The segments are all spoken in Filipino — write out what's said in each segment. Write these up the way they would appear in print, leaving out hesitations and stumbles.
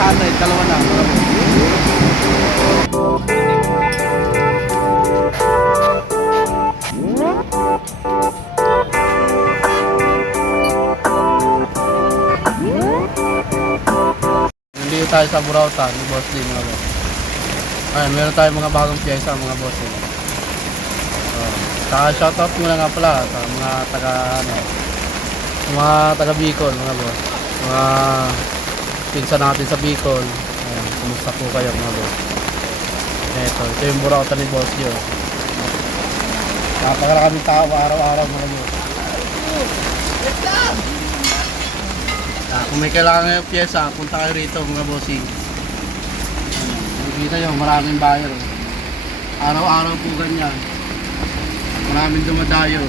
800, dalawa na. Hindi tayo sa Burautan ni Boss D, mga boss. Ayan, meron tayong mga bagong pyesa, mga boss. Saka shoutout muna nga pala sa mga taga ano, mga taga Bicol, mga boss. Mga pinsan natin sa Bicol. Ayan, kumusta po kayo, mga boss? Ito yung Burautan ni Boss D. Napakaraming tao araw-araw, mga boss. Kung may kailangan yung pyesa, punta kayo rito, mga bossing. Nakikita nyo, maraming buyer. Araw-araw po ganyan. Maraming dumadayo.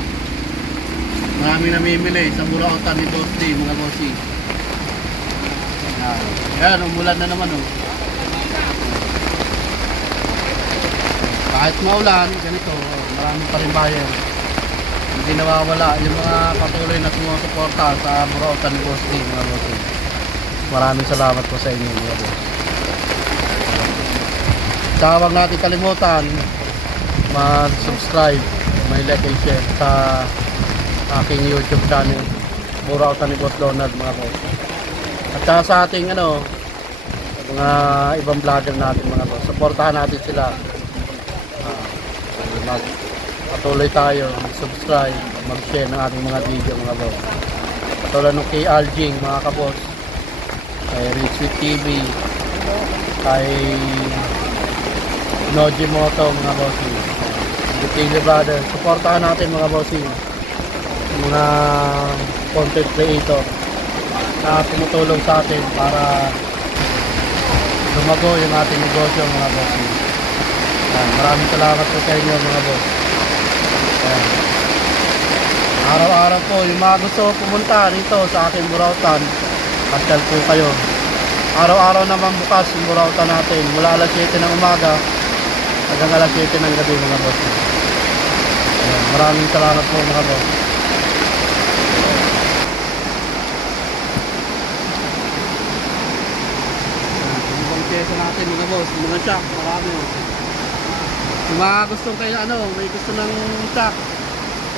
Maraming namimili sa Burautan ni Boss D, mga bossing. Ayan, umulan na naman, oh. Kahit maulan, ganito, maraming pa rin buyer. Hindi nawawala yung mga patuloy na sumusuporta sa Burautan ni Boss D, mga bossing. Maraming salamat po sa inyo, mga boss. Saka huwag natin kalimutan mag-subscribe, may like and share sa aking YouTube channel, Burautan ni Boss Donald, mga boss. At saka sa ating mga ibang vlogger natin, mga boss. Suportahan natin sila. Patuloy tayo mag-subscribe, mag-share ng ating mga video, mga boss. Katulad ng kay Aljing, mga kabos, kay Richie TV, kay Noji Moto, mga bossing, Butili Brothers. Suportahan natin, mga bossing, mga content creator na tumutulong sa atin para lumago yung ating negosyo, mga bossing. Maraming salamat po sa inyo, mga boss. Araw-araw po, yung mga gusto pumunta dito sa aking Burautan, pasyal po kayo. Araw-araw naman bukas yung Burautan natin, mula alas 7 ng umaga hanggang alas 7 ng gabi, mga boss. Maraming salamat po, mga boss. Ibang pyesa natin, mga boss, mga shock, marami. Yung mga gustong kayo, may gusto ng shock,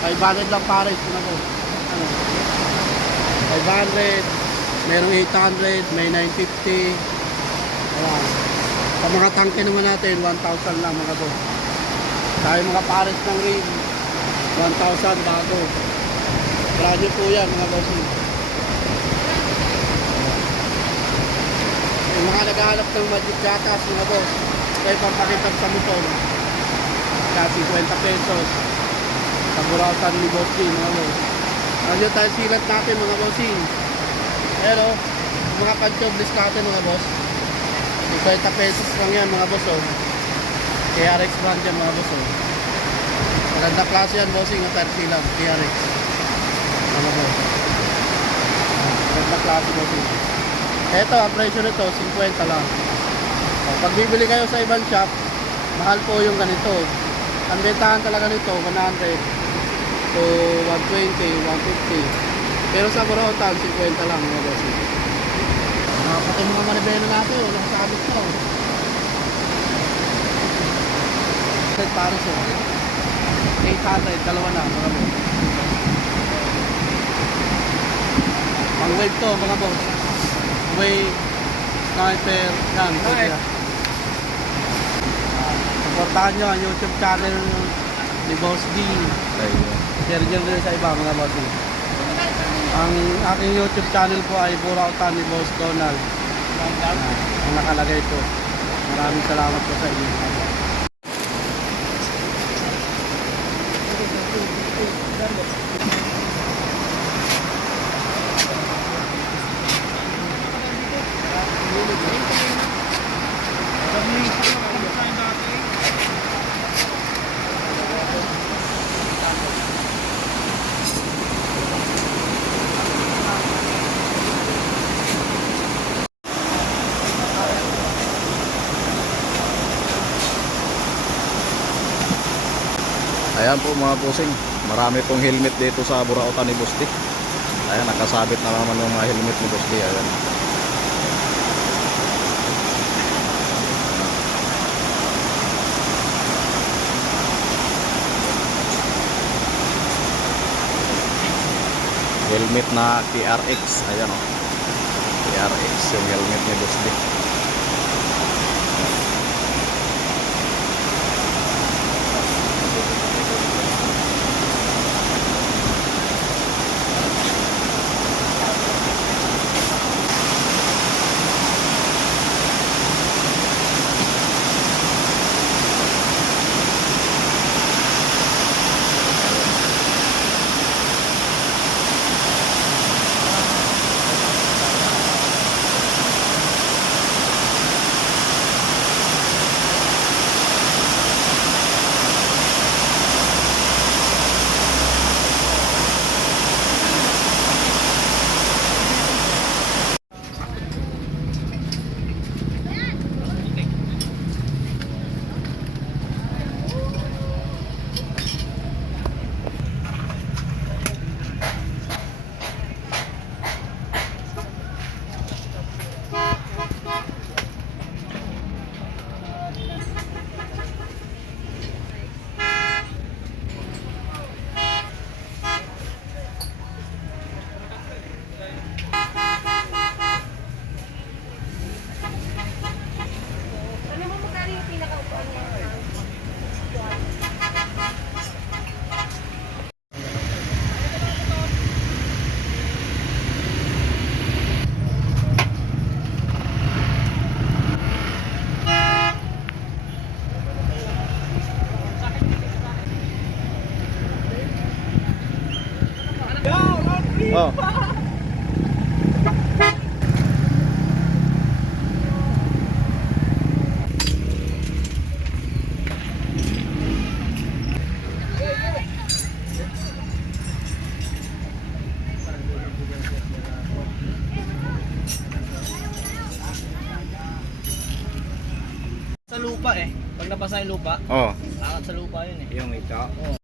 500 lang pares, mga boss. 500, merong 800, may 950. Ayan. Sa mga tangke naman natin, 1,000 lang, mga boss. Kaya mga pares ng rim, 1,000 bago. Brand new po yan, mga boss. Yung mga naghahanap ng magic gatas, mga boss, kaya pampakitag sa motor, kaya 50 pesos sa Burautan ni Boss D, mga boss. Nandiyan tayo silat natin, mga bossing. Pero mga panchoblis natin, mga boss, 50 pesos lang yan, mga boss. KRX brand yan, mga boss. Maganda klase yan, bossing, 30 lang, KRX, mga boss. Maganda klase, bossing. Eto, ang presyo nito 50 lang. Pag bibili kayo sa ibang shop, mahal po yung ganito. Ang bentahan talaga nito 100 to 120, 150. Pero sa Burautan 50 lang, mga boss. Pati mga manibela natin, nakasabit ko. Para sa 800, dalawa na, mga boss. Pang wave to, mga boss. Wave, sniper, yan. Supportahan nyo ang YouTube channel ni Boss D. Share nyo rin sa iba, mga boss. Ang aking YouTube channel po ay Burautan ni Boss Donald. Ang nakalagay po. Maraming salamat po sa inyo. Ayan po, mga pusing, marami pong helmet dito sa Burautan ni Boss D. Ayan, nakasabit na naman ng mga helmet ni Boss D. Ayan. helmet na TRX. Ayan o. TRX yung helmet ni Boss D. Ano mo magkano yung pinakaupuan niya? Oh. Sa lupa eh. Pag nabasa yung lupa, Oh. akit sa lupa yun eh. Yung ikaw.